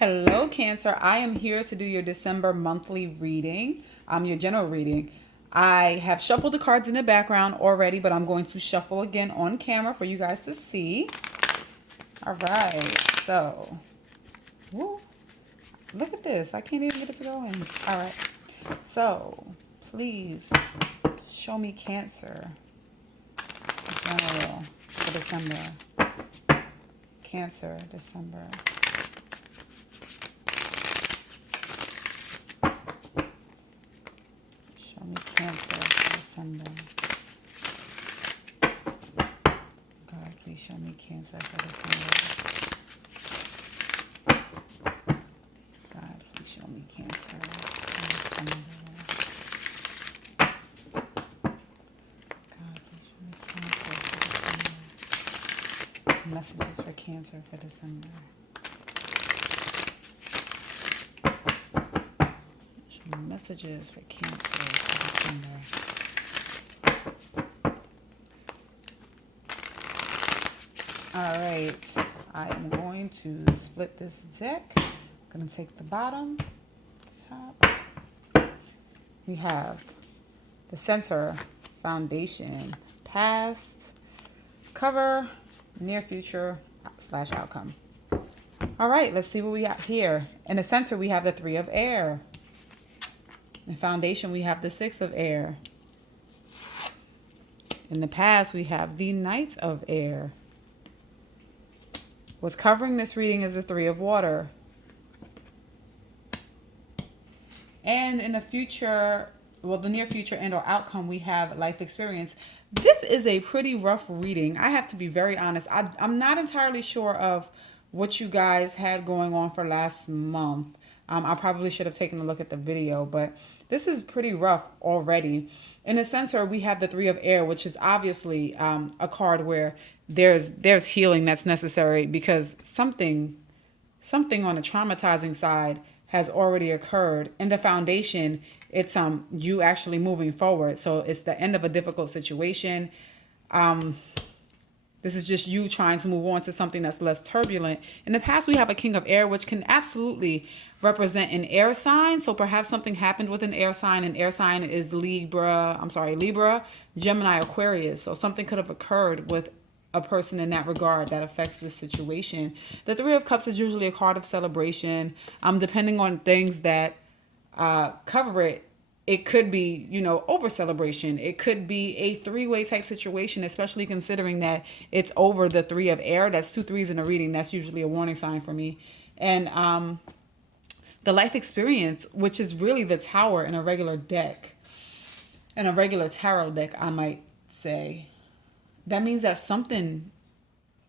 Hello, Cancer. I am here to do your December monthly reading, your general reading. I have shuffled the cards in the background already, but I'm going to shuffle again on camera for you guys to see. All right, so, woo, look at this. I can't even get it to go in. All right, so please show me Cancer general for December. Cancer, December. Show me Cancer for December. God, please show me Cancer for December. God, please show me Cancer for December. God, please show me Cancer for December. Messages for Cancer for December. Show me messages for Cancer for December. All right, I am going to split this deck. I'm going to take the bottom, top. We have the center, foundation, past, cover, near future / outcome. All right, let's see what we got here. In the center, we have the 3 of air. In the foundation, we have the 6 of air. In the past, we have the Knight of air. What's covering this reading is the 3 of water. And in the future, well, the near future and or outcome, we have life experience. This is a pretty rough reading. I have to be very honest. I'm not entirely sure of what you guys had going on for last month. I probably should have taken a look at the video, but this is pretty rough already. In the center, we have the 3 of air, which is obviously a card where there's healing that's necessary because something on the traumatizing side has already occurred. In the foundation, it's you actually moving forward. So it's the end of a difficult situation. This is just you trying to move on to something that's less turbulent. In the past, we have a King of Air, which can absolutely represent an air sign. So perhaps something happened with an air sign. An air sign is Libra, Gemini, Aquarius. So something could have occurred with a person in that regard that affects this situation. The 3 of Cups is usually a card of celebration. Depending on things that cover it, it could be, over celebration. It could be a 3-way type situation, especially considering that it's over the 3 of air. That's 2 3s in a reading. That's usually a warning sign for me. And the life experience, which is really the Tower in a regular deck, in a regular tarot deck, I might say. That means that something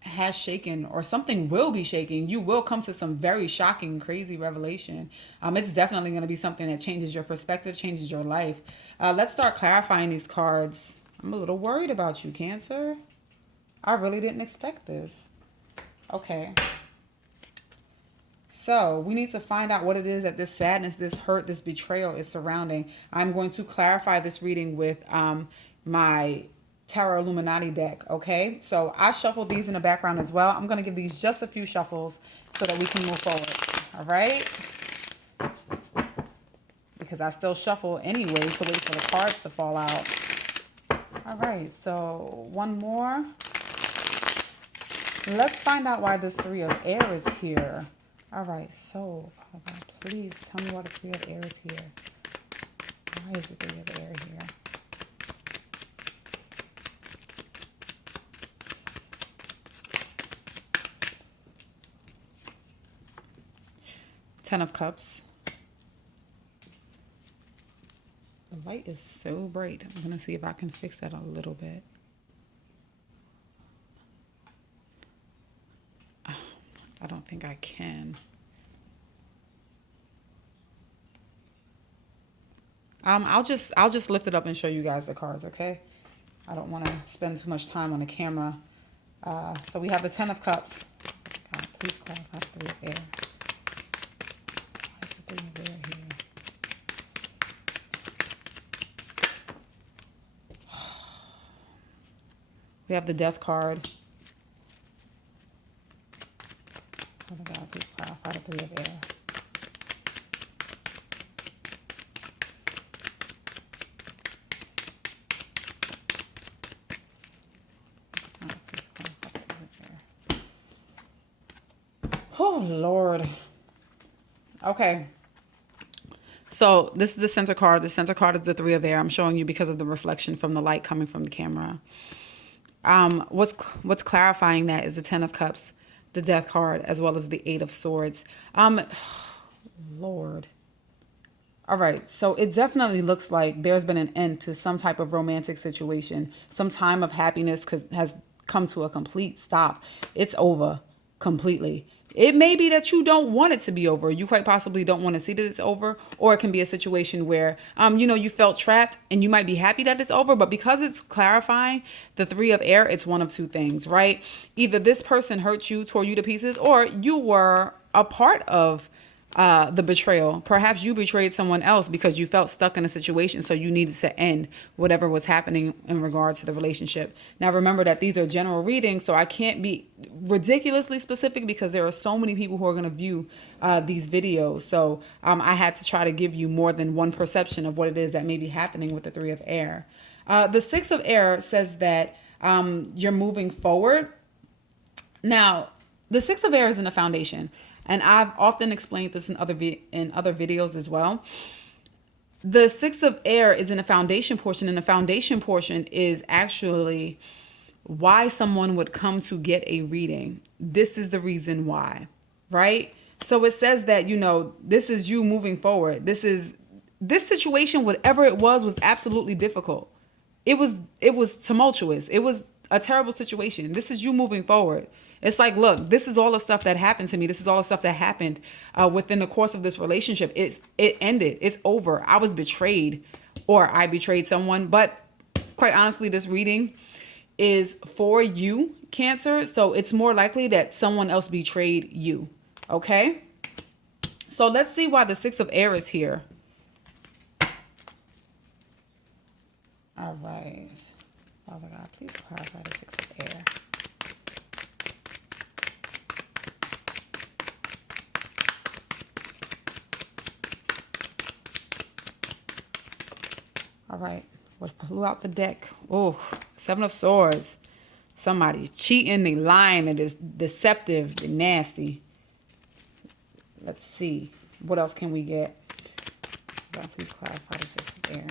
has shaken or something will be shaking. You will come to some very shocking, crazy revelation. It's definitely going to be something that changes your perspective, changes your life. Let's start clarifying these cards. I'm a little worried about you, Cancer. I really didn't expect this. Okay. So we need to find out what it is that this sadness, this hurt, this betrayal is surrounding. I'm going to clarify this reading with my Tarot Illuminati deck, okay? So I shuffled these in the background as well. I'm going to give these just a few shuffles so that we can move forward, all right? Because I still shuffle anyway to wait for the cards to fall out. All right, so one more. Let's find out why this 3 of air is here. All right, so please tell me why the 3 of air is here. Why is the 3 of air here? Ten of Cups. The light is so bright. I'm going to see if I can fix that a little bit. I don't think I can. I'll just lift it up and show you guys the cards, okay? I don't want to spend too much time on the camera. So we have the 10 of Cups. God, please clarify the 3 of air. Why is the 3 of air here? We have the Death card. Oh my God, please clarify the three of air. Oh, Lord. Okay. So this is the center card. The center card is the three of air. I'm showing you because of the reflection from the light coming from the camera. What's clarifying that is the 10 of cups, the death card, as well as the 8 of swords. Lord. All right. So it definitely looks like there's been an end to some type of romantic situation. Some time of happiness has come to a complete stop. It's over completely. It may be that you don't want it to be over. You quite possibly don't want to see that it's over. Or it can be a situation where, you felt trapped and you might be happy that it's over. But because it's clarifying the three of air, it's one of two things, right? Either this person hurt you, tore you to pieces, or you were a part of the betrayal. Perhaps you betrayed someone else because you felt stuck in a situation, so you needed to end whatever was happening in regards to the relationship. Now remember that these are general readings, so I can't be ridiculously specific because there are so many people who are going to view these videos. So I had to try to give you more than one perception of what it is that may be happening with the three of air. The six of air says that you're moving forward. Now, the six of air is in the foundation. And I've often explained this in other videos as well. The six of air is in the foundation portion, and the foundation portion is actually why someone would come to get a reading. This is the reason why, right? So it says that, this is you moving forward. This situation, whatever it was absolutely difficult. It was tumultuous. It was a terrible situation. This is you moving forward. It's like, look, this is all the stuff that happened to me. This is all the stuff that happened within the course of this relationship. It ended. It's over. I was betrayed, or I betrayed someone. But quite honestly, this reading is for you, Cancer. So it's more likely that someone else betrayed you. Okay? So let's see why the six of air is here. All right. Father God, please clarify the six of air. All right, what flew out the deck? Oh, seven of swords. Somebody's cheating, they lying, and it's deceptive, they're nasty. Let's see. What else can we get? God, please clarify the six of air.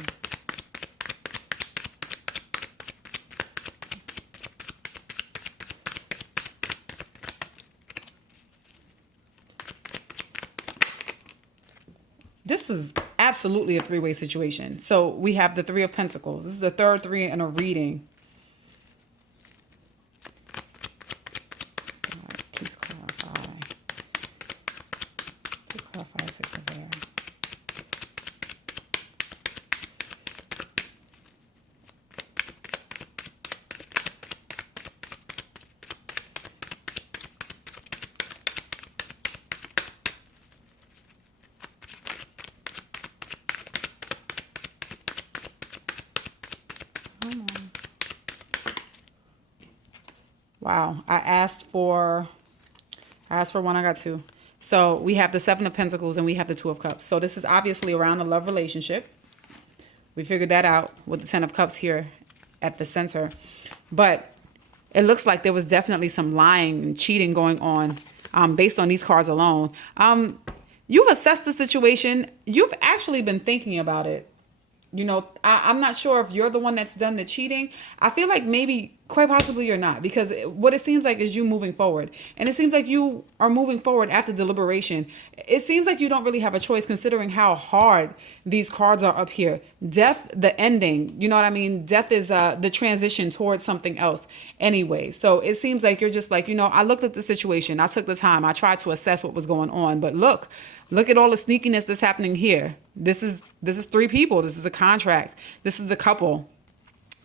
This is absolutely a three-way situation. So we have the three of pentacles. This is the third three in a reading. All right, please clarify. Please clarify the six of air. Wow, I asked for one, I got two. So we have the seven of pentacles and we have the two of cups. So this is obviously around a love relationship. We figured that out with the 10 of cups here at the center. But it looks like there was definitely some lying and cheating going on based on these cards alone. You've assessed the situation. You've actually been thinking about it. I'm not sure if you're the one that's done the cheating. I feel like maybe quite possibly you're not, because what it seems like is you moving forward. And it seems like you are moving forward after deliberation. It seems like you don't really have a choice considering how hard these cards are up here. Death, the ending, you know what I mean? Death is the transition towards something else anyway. So it seems like you're just like, I looked at the situation. I took the time. I tried to assess what was going on. But look at all the sneakiness that's happening here. This is three people. This is a contract. This is the couple.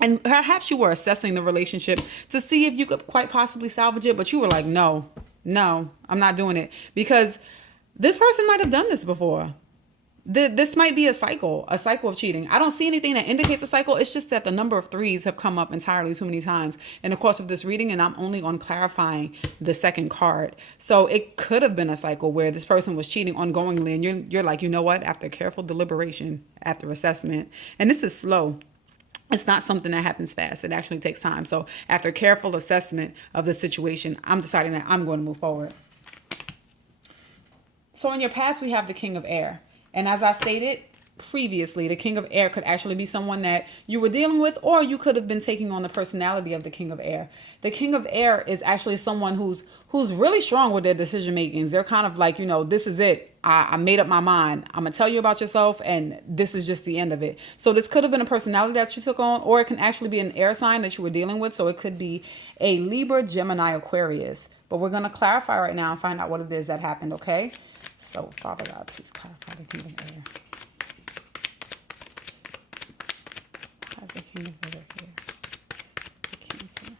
And perhaps you were assessing the relationship to see if you could quite possibly salvage it, but you were like, no, I'm not doing it, because this person might have done this before. This might be a cycle of cheating. I don't see anything that indicates a cycle. It's just that the number of threes have come up entirely too many times in the course of this reading, and I'm only on clarifying the second card. So it could have been a cycle where this person was cheating ongoingly, and you're like, you know what? After careful deliberation, after assessment, and this is slow. It's not something that happens fast. It actually takes time. So after careful assessment of the situation, I'm deciding that I'm going to move forward. So in your past, we have the King of Air. And as I stated previously, the King of Air could actually be someone that you were dealing with, or you could have been taking on the personality of the King of Air. The King of Air is actually someone who's really strong with their decision makings. They're kind of like, this is it. I made up my mind. I'm going to tell you about yourself, and this is just the end of it. So this could have been a personality that you took on, or it can actually be an air sign that you were dealing with. So it could be a Libra, Gemini, Aquarius. But we're going to clarify right now and find out what it is that happened, okay? So, Father God, please clarify the King of Air. How's the King of Air here? Cancer.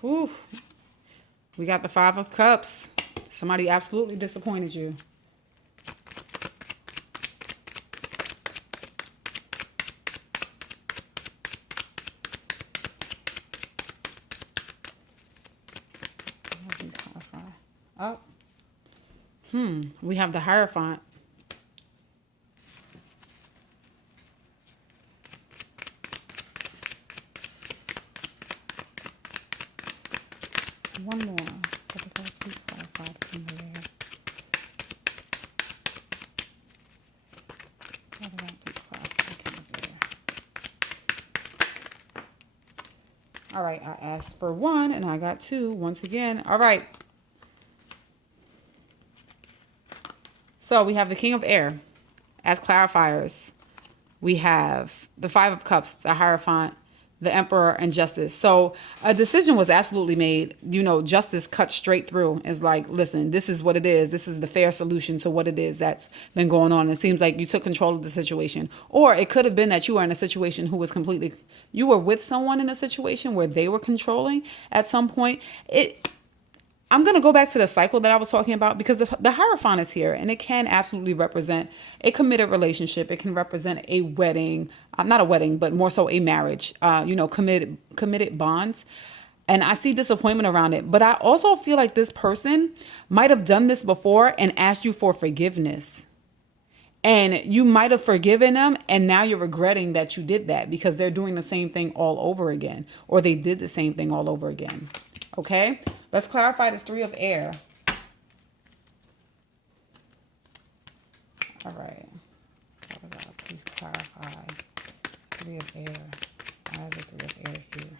Whew. We got the Five of Cups. Somebody absolutely disappointed you. Oh. We have the Hierophant. One more. Please clarify the King of Air. All right, I asked for one and I got two once again. All right. So we have the King of Air as clarifiers. We have the Five of Cups, the Hierophant, the Emperor, and Justice. So a decision was absolutely made. Justice cut straight through. It's like, listen, this is what it is. This is the fair solution to what it is that's been going on. It seems like you took control of the situation. Or it could have been that you were in a situation you were with someone in a situation where they were controlling at some point. I'm going to go back to the cycle that I was talking about, because the Hierophant is here, and it can absolutely represent a committed relationship. It can represent a wedding, not a wedding, but more so a marriage, committed bonds. And I see disappointment around it. But I also feel like this person might have done this before and asked you for forgiveness. And you might have forgiven them, and now you're regretting that you did that because they're doing the same thing all over again, or they did the same thing all over again. Okay, let's clarify this Three of Air. All right. Father God, please clarify Three of Air. Why is the Three of Air here?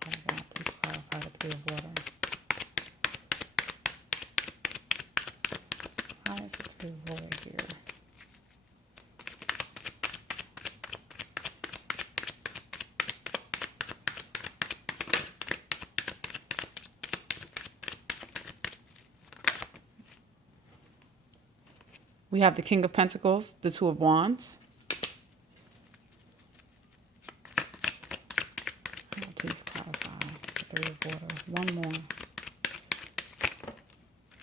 Father God, please clarify the Three of Water. Why is the Three of Water here? We have the King of Pentacles, the Two of Wands. Please clarify the Three of Water. One more.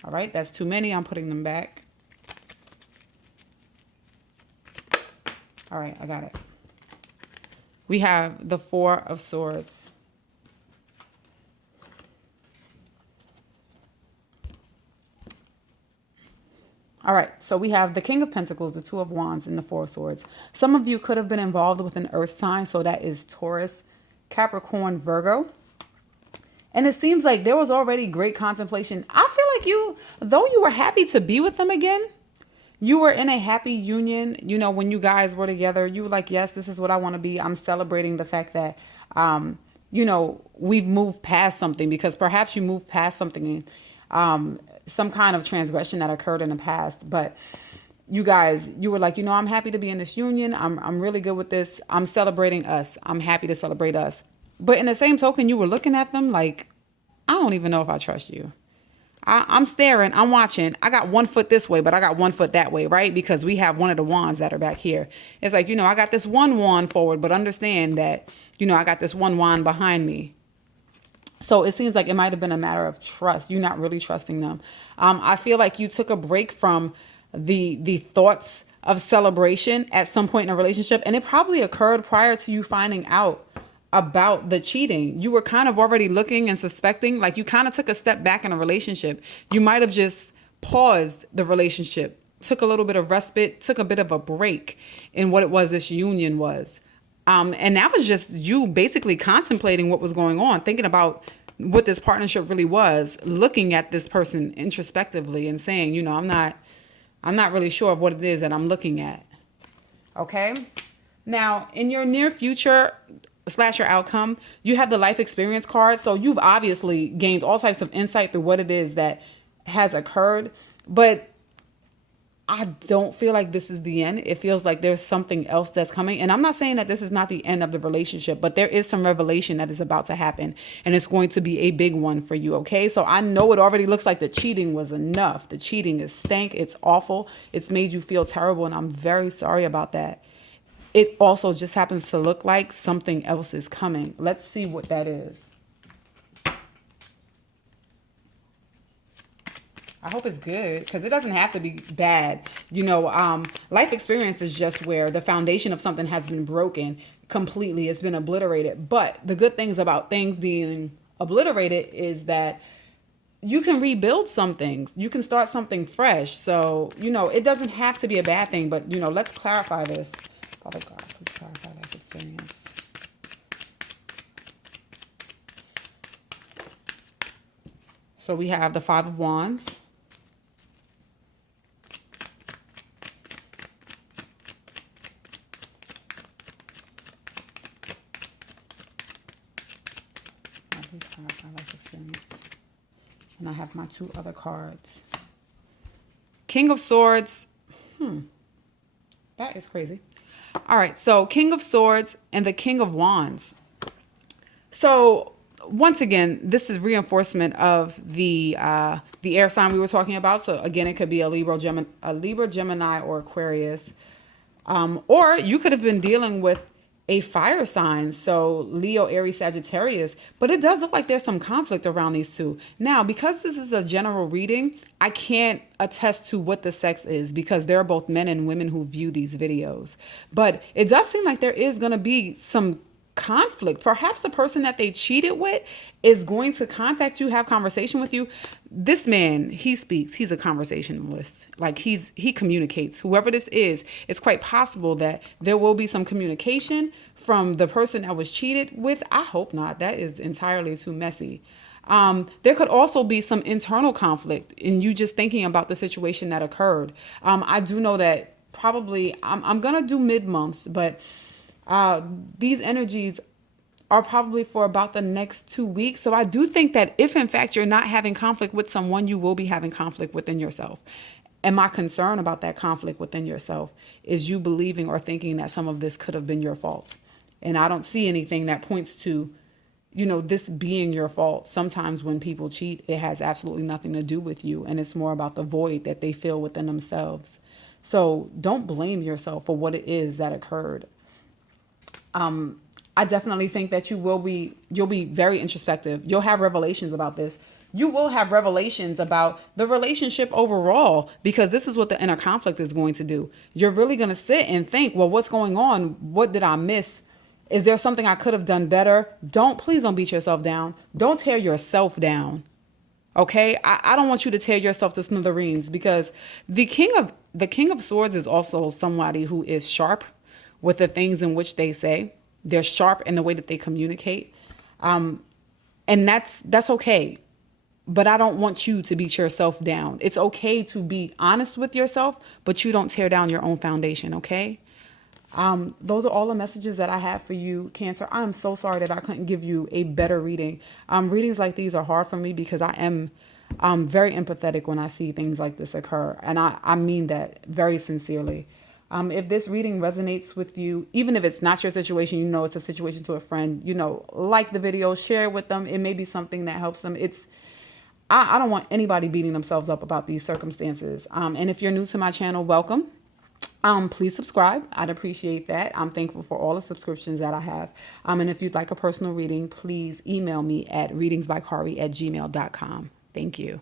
All right, that's too many. I'm putting them back. All right, I got it. We have the Four of Swords. All right, so we have the King of Pentacles, the Two of Wands, and the Four of Swords. Some of you could have been involved with an earth sign, so that is Taurus, Capricorn, Virgo. And it seems like there was already great contemplation. I feel like though you were happy to be with them again, you were in a happy union. When you guys were together, you were like, yes, this is what I want to be. I'm celebrating the fact that, we've moved past something, because perhaps you moved past something, some kind of transgression that occurred in the past. But you guys, you were like, I'm happy to be in this union. I'm really good with this. I'm celebrating us. I'm happy to celebrate us. But in the same token, you were looking at them like, I don't even know if I trust you. I'm staring, I'm watching. I got one foot this way, but I got one foot that way, right? Because we have one of the wands that are back here. It's like, I got this one wand forward, but understand that, I got this one wand behind me. So it seems like it might have been a matter of trust. You're not really trusting them. I feel like you took a break from the thoughts of celebration at some point in a relationship, and it probably occurred prior to you finding out about the cheating. You were kind of already looking and suspecting, like you kind of took a step back in a relationship. You might have just paused the relationship, took a little bit of respite, took a bit of a break in what it was this union was. And that was just you basically contemplating what was going on, thinking about what this partnership really was, looking at this person introspectively and saying, I'm not really sure of what it is that I'm looking at. Okay. Now, in your near future / your outcome, you have the life experience card. So you've obviously gained all types of insight through what it is that has occurred. But I don't feel like this is the end. It feels like there's something else that's coming. And I'm not saying that this is not the end of the relationship, but there is some revelation that is about to happen. And it's going to be a big one for you, okay? So I know it already looks like the cheating was enough. The cheating is stank. It's awful. It's made you feel terrible. And I'm very sorry about that. It also just happens to look like something else is coming. Let's see what that is. I hope it's good, because it doesn't have to be bad. Life experience is just where the foundation of something has been broken completely. It's been obliterated. But the good things about things being obliterated is that you can rebuild some things. You can start something fresh. So, it doesn't have to be a bad thing. But, let's clarify this. Father God, please clarify life experience. So we have the Five of Wands. And I have my two other cards. King of Swords. That is crazy. All right, so King of Swords and the King of Wands. So once again, this is reinforcement of the air sign we were talking about. So again, it could be a Libra, Gemini, or Aquarius. Or you could have been dealing with a fire sign, so Leo, Aries, Sagittarius, but it does look like there's some conflict around these two. Now, because this is a general reading, I can't attest to what the sex is, because there are both men and women who view these videos. But it does seem like there is going to be some conflict. Perhaps the person that they cheated with is going to contact you, have conversation with you. This man, he speaks. He's a conversationalist. Like he communicates. Whoever this is, it's quite possible that there will be some communication from the person that was cheated with. I hope not. That is entirely too messy. There could also be some internal conflict in you just thinking about the situation that occurred. I do know that probably I'm going to do mid-months, but these energies are probably for about the next 2 weeks. So I do think that if in fact you're not having conflict with someone, you will be having conflict within yourself. And my concern about that conflict within yourself is you believing or thinking that some of this could have been your fault. And I don't see anything that points to, this being your fault. Sometimes when people cheat, it has absolutely nothing to do with you. And it's more about the void that they feel within themselves. So don't blame yourself for what it is that occurred. I definitely think that you'll be very introspective. You'll have revelations about this. You will have revelations about the relationship overall, because this is what the inner conflict is going to do. You're really going to sit and think, well, what's going on? What did I miss? Is there something I could have done better? Please don't beat yourself down. Don't tear yourself down. Okay? I don't want you to tear yourself to smithereens, because the King of Swords is also somebody who is sharp with the things in which they say. They're sharp in the way that they communicate. And that's okay. But I don't want you to beat yourself down. It's okay to be honest with yourself, but you don't tear down your own foundation, okay? Those are all the messages that I have for you, Cancer. I am so sorry that I couldn't give you a better reading. Readings like these are hard for me because I am very empathetic when I see things like this occur. And I mean that very sincerely. If this reading resonates with you, even if it's not your situation, you know it's a situation to a friend, you know, like the video, share it with them. It may be something that helps them. I don't want anybody beating themselves up about these circumstances. And if you're new to my channel, welcome. Please subscribe. I'd appreciate that. I'm thankful for all the subscriptions that I have. And if you'd like a personal reading, please email me at readingsbykari@gmail.com. Thank you.